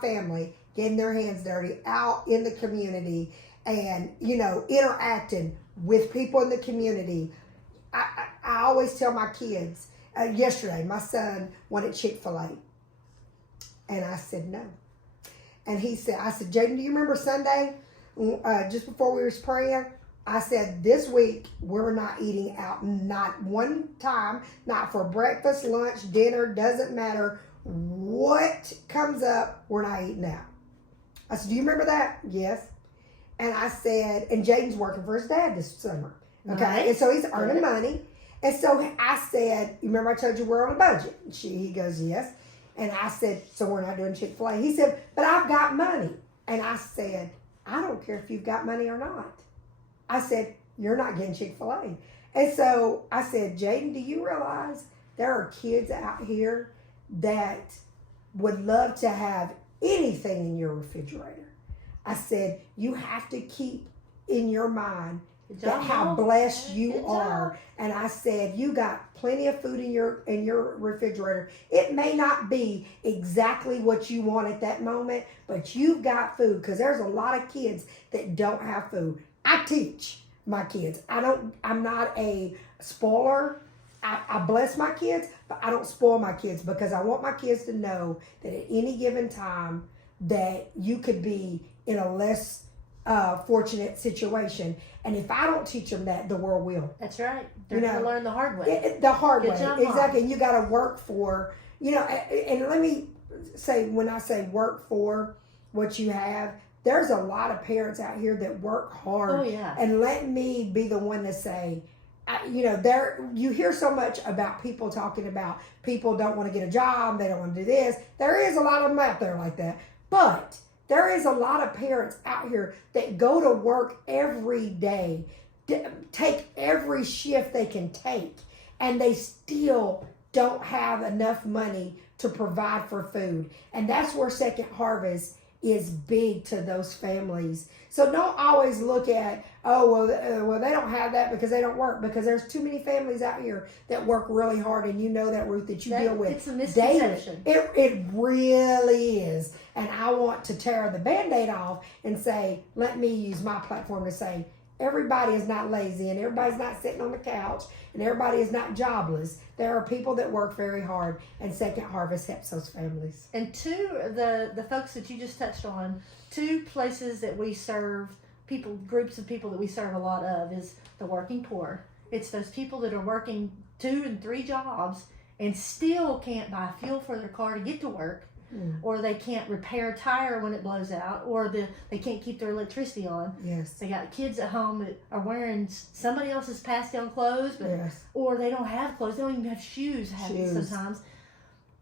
family getting their hands dirty out in the community and, interacting with people in the community. I always tell my kids, yesterday, my son wanted Chick-fil-A. And I said, no. And I said, Jaden, do you remember Sunday, just before we was praying? I said, this week, we're not eating out, not one time, not for breakfast, lunch, dinner, doesn't matter. What comes up, we're not eating out. I said, do you remember that? Yes. And I said, and Jaden's working for his dad this summer. Okay. Nice. And so he's earning money. And so I said, you remember I told you we're on a budget? He goes, yes. And I said, so we're not doing Chick-fil-A. He said, but I've got money. And I said, I don't care if you've got money or not. I said, you're not getting Chick-fil-A. And so I said, Jaden, do you realize there are kids out here that would love to have anything in your refrigerator? I said, you have to keep in your mind how blessed you are. And I said, you got plenty of food in your refrigerator. It may not be exactly what you want at that moment, but you've got food, because there's a lot of kids that don't have food. I teach my kids. I'm not a spoiler. I bless my kids, but I don't spoil my kids, because I want my kids to know that at any given time that you could be in a less fortunate situation. And if I don't teach them that, the world will. That's right. They're going to learn the hard way. The hard Good way. job, Exactly. Mom. And you got to work for, and let me say, when I say work for what you have, there's a lot of parents out here that work hard. Oh, yeah. And let me be the one to say, you hear so much about people talking about people don't want to get a job, they don't want to do this. There is a lot of them out there like that. But there is a lot of parents out here that go to work every day, take every shift they can take, and they still don't have enough money to provide for food. And that's where Second Harvest is big to those families. So don't always look at, well, they don't have that because they don't work, because there's too many families out here that work really hard, and you know that, Ruth, that you deal with. It's a misconception. It really is. And I want to tear the Band-Aid off and say, let me use my platform to say, everybody is not lazy, and everybody's not sitting on the couch, and everybody is not jobless. There are people that work very hard, and Second Harvest helps those families. And the folks that you just touched on, two places that we serve, groups of people that we serve a lot of, is the working poor. It's those people that are working 2 and 3 jobs and still can't buy fuel for their car to get to work. Or they can't repair a tire when it blows out, or they can't keep their electricity on. Yes. They got kids at home that are wearing somebody else's passed down clothes, but or they don't have clothes. They don't even have shoes sometimes.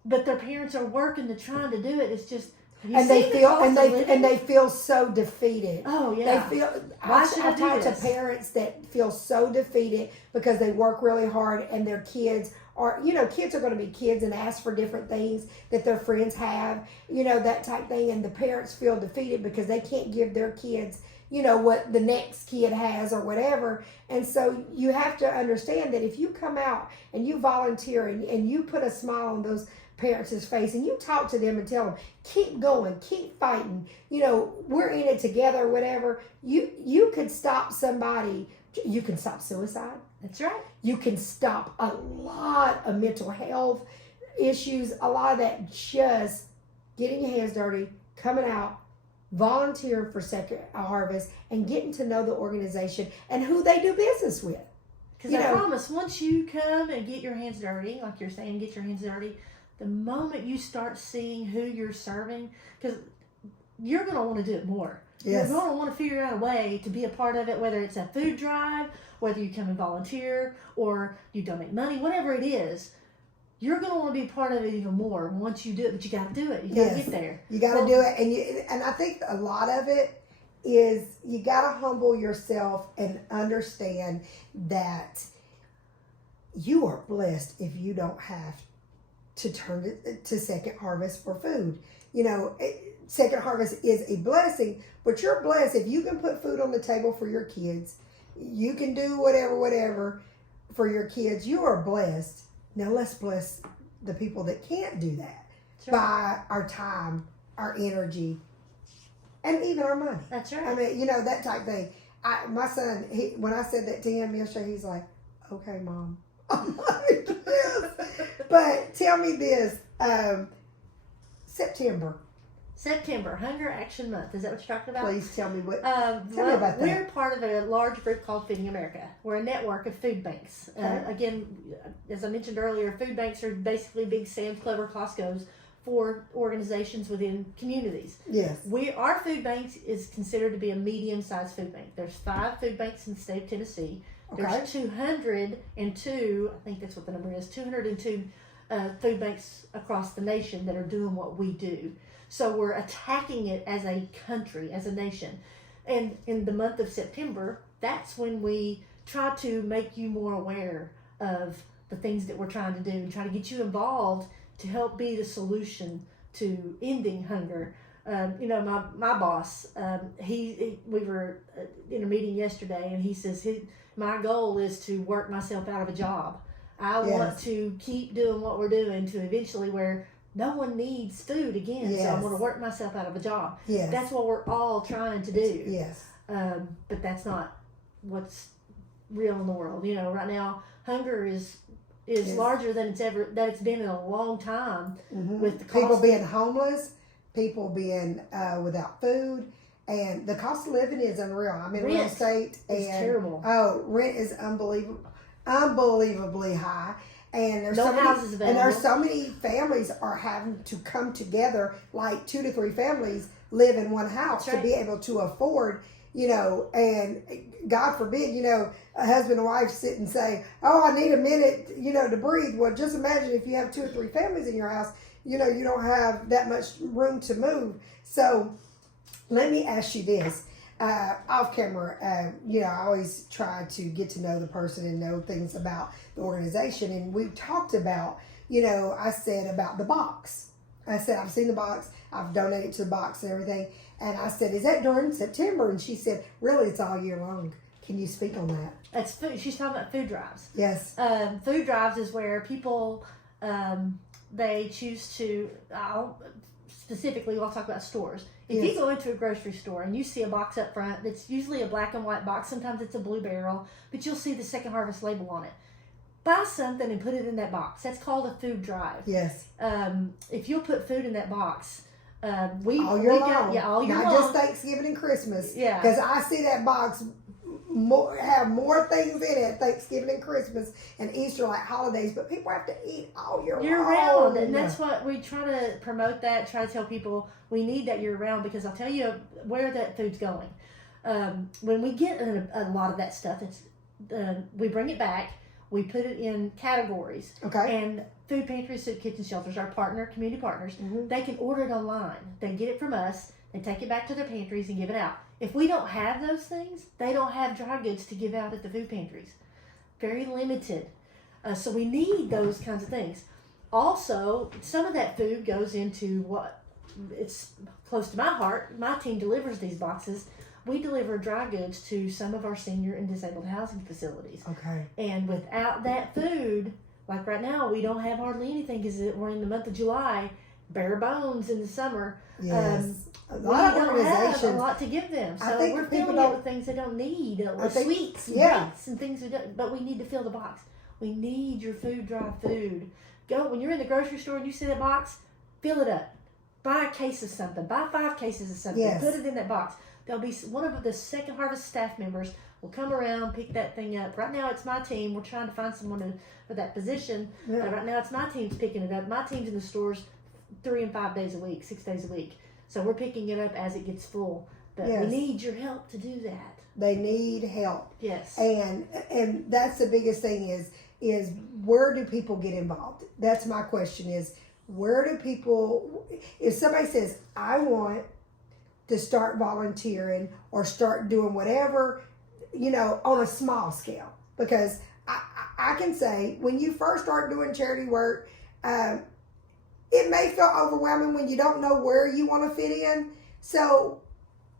But their parents are working to trying to do it. It's just they feel so defeated. Oh yeah. They feel. I talk to parents that feel so defeated because they work really hard and their kids are, kids are going to be kids and ask for different things that their friends have, that type thing. And the parents feel defeated because they can't give their kids, what the next kid has or whatever. And so you have to understand that if you come out and you volunteer and you put a smile on those parents' face and you talk to them and tell them, keep going, keep fighting, we're in it together, whatever, you could stop somebody. You can stop suicide. That's right. You can stop a lot of mental health issues, a lot of that, just getting your hands dirty, coming out, volunteering for Second Harvest, and getting to know the organization and who they do business with. Because I promise, once you come and get your hands dirty, like you're saying, get your hands dirty, the moment you start seeing who you're serving, because you're going to want to do it more. Yes. You're going to want to figure out a way to be a part of it, whether it's a food drive, whether you come and volunteer, or you donate money, whatever it is. You're going to want to be part of it even more once you do it, but you got to do it. You got to get there. You got to do it. And I think a lot of it is you got to humble yourself and understand that you are blessed if you don't have to turn it to Second Harvest for food. Second Harvest is a blessing, but you're blessed if you can put food on the table for your kids. You can do whatever for your kids. You are blessed. Now let's bless the people that can't do that by our time, our energy, and even our money. That's right. I mean, that type thing. My son, when I said that to him yesterday, he's like, "Okay, Mom." I'm like, yes. But tell me this, September, Hunger Action Month. Is that what you're talking about? Please tell me what. Tell me about that. We're part of a large group called Feeding America. We're a network of food banks. Okay. Again, as I mentioned earlier, food banks are basically big Sam's Club or Costco's for organizations within communities. Yes. Our food bank is considered to be a medium-sized food bank. There's 5 food banks in the state of Tennessee. Okay. There's 202, I think that's what the number is, 202 food banks across the nation that are doing what we do. So we're attacking it as a country, as a nation. And in the month of September, that's when we try to make you more aware of the things that we're trying to do and try to get you involved to help be the solution to ending hunger. My boss, we were in a meeting yesterday, and he says, my goal is to work myself out of a job. I want to keep doing what we're doing to eventually where no one needs food again. So I'm going to work myself out of a job. Yes. That's what we're all trying to do. Yes. But that's not what's real in the world. Right now, hunger is larger than it's been in a long time. Mm-hmm. With the people being homeless, people being without food, and the cost of living is unreal. I'm in real estate, and terrible. Rent is unbelievably high. And there's houses available. And there's so many families are having to come together, like 2 to 3 families live in one house to be able to afford, and God forbid, a husband and wife sit and say, "Oh, I need a minute, to breathe." Well, just imagine if you have 2 or 3 families in your house, you don't have that much room to move. So let me ask you this. Off camera, I always try to get to know the person and know things about the organization. And we talked about, I said about the box. I said, I've seen the box. I've donated to the box and everything. And I said, is that during September? And she said, really, it's all year long. Can you speak on that? That's food. She's talking about food drives. Yes. Food drives is where people, they choose to, specifically, I'll talk about stores. If you go into a grocery store and you see a box up front that's usually a black and white box, sometimes it's a blue barrel, but you'll see the Second Harvest label on it. Buy something and put it in that box. That's called a food drive. Yes. If you'll put food in that box, all year long. All year long. Not just Thanksgiving and Christmas. Yeah. Because I see that box have more things in it, Thanksgiving and Christmas and Easter, like holidays, but people have to eat all year round. And that's what we try to promote, that try to tell people we need that year round, because I'll tell you where that food's going. When we get a lot of that stuff, we bring it back, we put it in categories. Okay. And food pantries, soup kitchen shelters, our community partners, mm-hmm. they can order it online. They get it from us, they take it back to their pantries and give it out. If we don't have those things, they don't have dry goods to give out at the food pantries. Very limited. So we need those kinds of things. Also, some of that food goes into it's close to my heart. My team delivers these boxes. We deliver dry goods to some of our senior and disabled housing facilities. Okay. And without that food, like right now, we don't have hardly anything because we're in the month of July, bare bones in the summer. Yes. A lot of organizations have a lot to give them, so we're filling it with things they don't need, sweets, and things we don't. But we need to fill the box. We need your food drive food. Go when you're in the grocery store and you see that box, fill it up. Buy a case of something. Buy 5 cases of something. Yes. Put it in that box. there'll be one of the Second Harvest staff members will come around, pick that thing up. Right now it's my team. We're trying to find someone for that position. Yeah. Right now it's my team's picking it up. My team's in the stores 3 and 5 days a week, 6 days a week. So we're picking it up as it gets full. But Yes. we need your help to do that. They need help. Yes. And that's the biggest thing is where do people get involved? That's my question is, where do people, if somebody says, I want to start volunteering or start doing whatever, on a small scale, because I can say when you first start doing charity work, it may feel overwhelming when you don't know where you want to fit in. So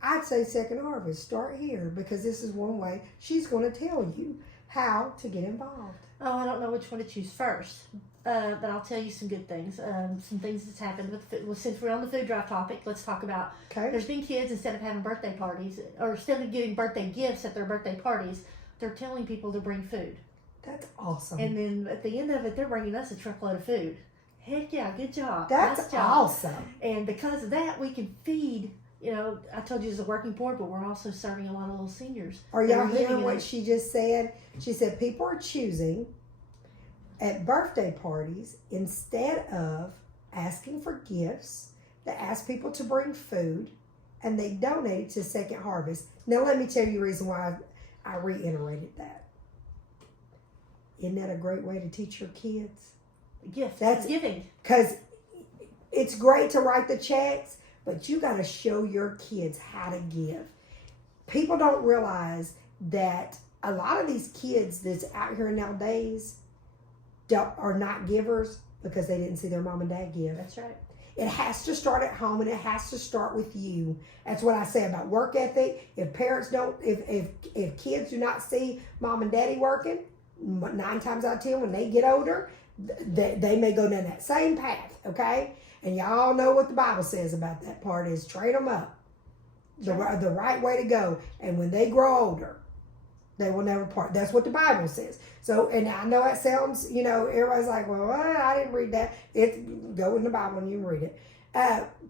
I'd say Second Harvest, start here, because this is one way she's going to tell you how to get involved. Oh, I don't know which one to choose first, but I'll tell you some good things. Some things that's happened with since we're on the food drive topic, let's talk about. Okay. There's been kids, instead of having birthday parties, or instead of giving birthday gifts at their birthday parties, they're telling people to bring food. That's awesome. And then at the end of it, they're bringing us a truckload of food. Heck yeah, good job. That's Nice job. awesome. And because of that, we can feed. I told you it's a working poor, but we're also serving a lot of little seniors. Are that y'all living hearing in what it. she just said? She said people are choosing at birthday parties, instead of asking for gifts, they ask people to bring food, and they donate it to Second Harvest. Now let me tell you the reason why I reiterated that. Isn't that a great way to teach your kids? Gift. That's giving. Because it's great to write the checks, but you got to show your kids how to give. People don't realize that a lot of these kids that's out here nowadays are not givers because they didn't see their mom and dad give. That's right. It has to start at home, and it has to start with you. That's what I say about work ethic. If parents don't, if kids do not see mom and daddy working, 9 times out of 10 when they get older, they may go down that same path, okay? And y'all know what the Bible says about that part is train them up the right way to go. And when they grow older, they will never part. That's what the Bible says. So, and I know it sounds, everybody's like, well, I didn't read that. Go in the Bible and you can read it.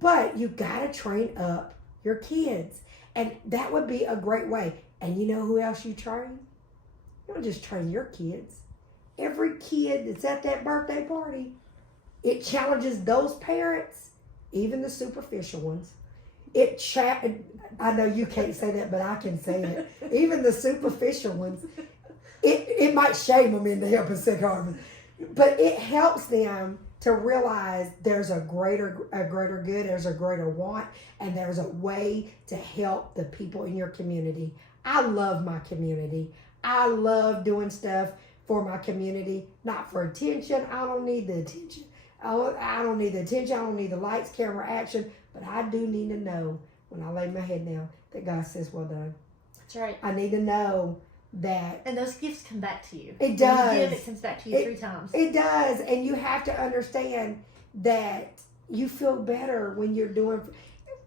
But you got to train up your kids. And that would be a great way. And you know who else you train? You don't just train your kids. Every kid that's at that birthday party, it challenges those parents, even the superficial ones. I know you can't say that, but I can say it. Even the superficial ones, it might shame them into helping Second Harvest, but it helps them to realize there's a greater good, there's a greater want, and there's a way to help the people in your community. I love my community. I love doing stuff for my community, not for attention. I don't need the attention. I don't need the attention. I don't need the lights, camera, action. But I do need to know when I lay my head down that God says, well done. That's right. I need to know that. And those gifts come back to you. It does. When you give, it comes back to you 3 times. It does. And you have to understand that you feel better when you're doing.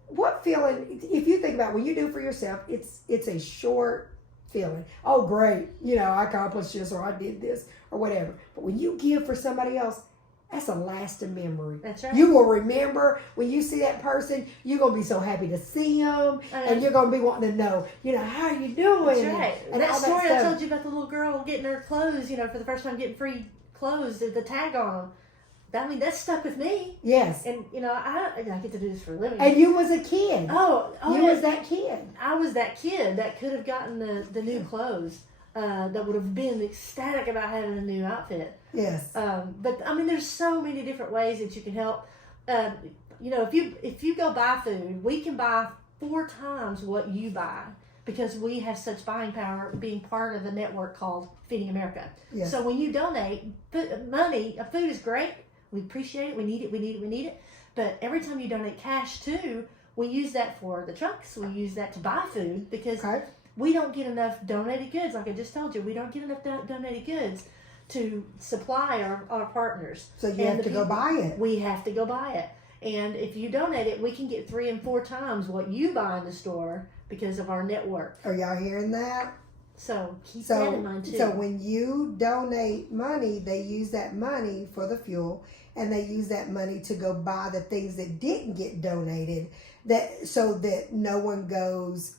What feeling, if you think about when you do for yourself, it's a short feeling. Oh, great. I accomplished this, or I did this, or whatever. But when you give for somebody else, that's a lasting memory. That's right. You will remember when you see that person, you're going to be so happy to see them, and you're going to be wanting to know, how are you doing? That's right. And that all story that I stuff. told you about the little girl getting her clothes, for the first time getting free clothes, the tag on them. That stuck with me. Yes. And, I get to do this for a living. And you was a kid. Oh, you was that kid. I was that kid that could have gotten the new clothes. That would have been ecstatic about having a new outfit. Yes. But there's so many different ways that you can help. If you go buy food, we can buy 4 times what you buy because we have such buying power being part of a network called Feeding America. Yes. So when you donate money, food is great. We appreciate it. We need it. But every time you donate cash too, we use that for the trucks. We use that to buy food because we don't get enough donated goods. Like I just told you, we don't get enough donated goods to supply our partners. So you have to go buy it. We have to go buy it. And if you donate it, we can get 3 and 4 times what you buy in the store because of our network. Are y'all hearing that? So keep that in mind too. So when you donate money, they use that money for the fuel, and they use that money to go buy the things that didn't get donated, so that no one goes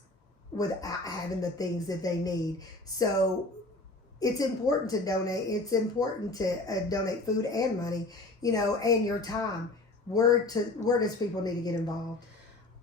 without having the things that they need. So it's important to donate. It's important to donate food and money, and your time. Where does people need to get involved?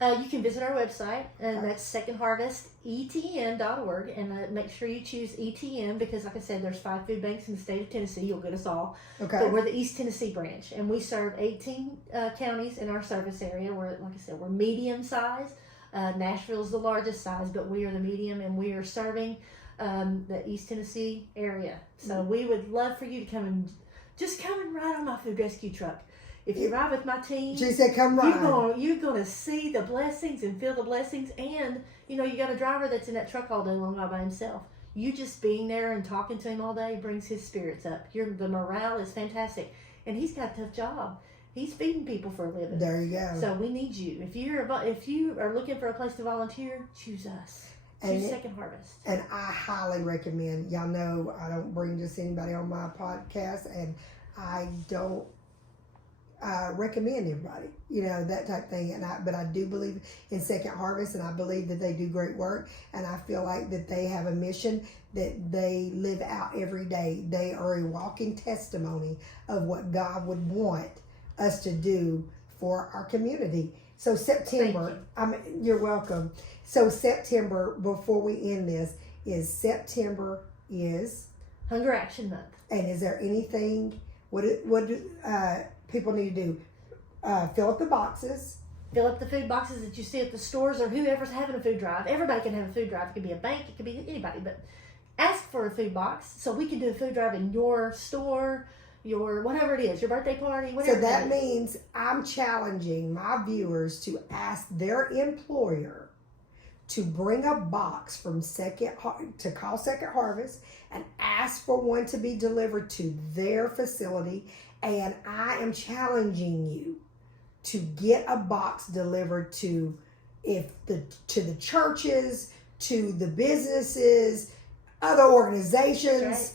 You can visit our website, and that's secondharvestetn.org, and make sure you choose ETN because, like I said, there's 5 food banks in the state of Tennessee. You'll get us all. Okay. But we're the East Tennessee branch, and we serve 18 counties in our service area. Like I said, we're medium size. Nashville's the largest size, but we are the medium, and we are serving the East Tennessee area. So we would love for you to come and ride on my food rescue truck. If you ride with my team, she said, "Come ride." You're gonna see the blessings and feel the blessings, and you got a driver that's in that truck all day long by himself. You just being there and talking to him all day brings his spirits up. The morale is fantastic, and he's got a tough job. He's feeding people for a living. There you go. So we need you. If you are looking for a place to volunteer, choose us. Choose Second Harvest. And I highly recommend. Y'all know I don't bring just anybody on my podcast, and I don't recommend everybody, that type of thing. But I do believe in Second Harvest, and I believe that they do great work, and I feel like that they have a mission that they live out every day. They are a walking testimony of what God would want us to do for our community. So September, you're welcome. So September, before we end this, September is Hunger Action Month. And is there anything? What do people need to do? Fill up the boxes. Fill up the food boxes that you see at the stores, or whoever's having a food drive. Everybody can have a food drive. It could be a bank. It could be anybody. But ask for a food box so we can do a food drive in your store, your whatever it is, your birthday party, whatever. So that means I'm challenging my viewers to ask their employer to bring a box from to call Second Harvest and ask for one to be delivered to their facility. And I am challenging you to get a box delivered to the churches, to the businesses, other organizations.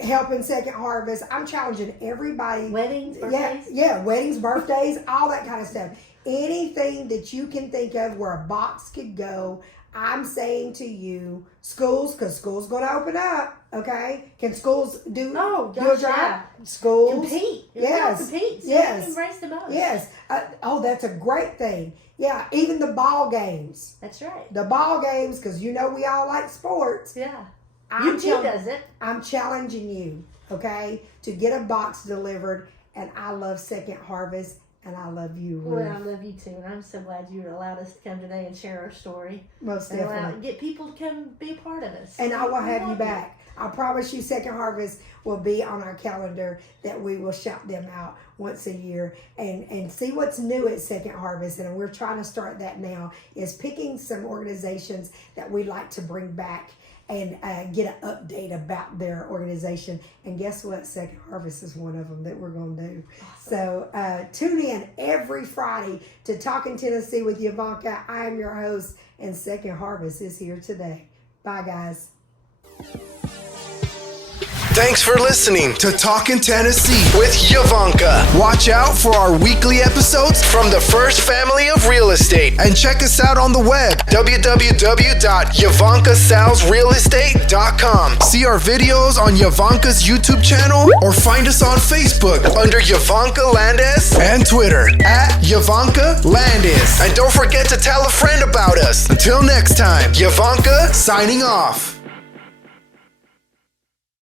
Helping Second Harvest. I'm challenging everybody. Weddings, birthdays. Yeah, weddings, birthdays, all that kind of stuff. Anything that you can think of where a box could go. I'm saying to you, schools, because school's going to open up. Okay, can schools do a drive? Yeah. Schools compete. Yes, compete. So yes. you can race the most. Yes. That's a great thing. Yeah, even the ball games. That's right. The ball games, because we all like sports. Yeah. UT does it. I'm challenging you, okay, to get a box delivered, and I love Second Harvest, and I love you, Ruth. Well, I love you too, and I'm so glad you allowed us to come today and share our story. Most and definitely. Get people to come be a part of us. And I will have you back. I promise you Second Harvest will be on our calendar, that we will shout them out once a year and see what's new at Second Harvest. And we're trying to start that now, is picking some organizations that we like to bring back and get an update about their organization. And guess what? Second Harvest is one of them that we're going to do. Awesome. So tune in every Friday to Talking Tennessee with Yvonnca. I am your host, and Second Harvest is here today. Bye, guys. Thanks for listening to Talkin' Tennessee with Yvonnca. Watch out for our weekly episodes from the First Family of Real Estate, and check us out on the web, www.yvoncasalesrealestate.com. See our videos on Yvonca's YouTube channel, or find us on Facebook under Yvonnca Landes, and Twitter @Yvonnca Landes. And don't forget to tell a friend about us. Until next time, Yvonnca signing off.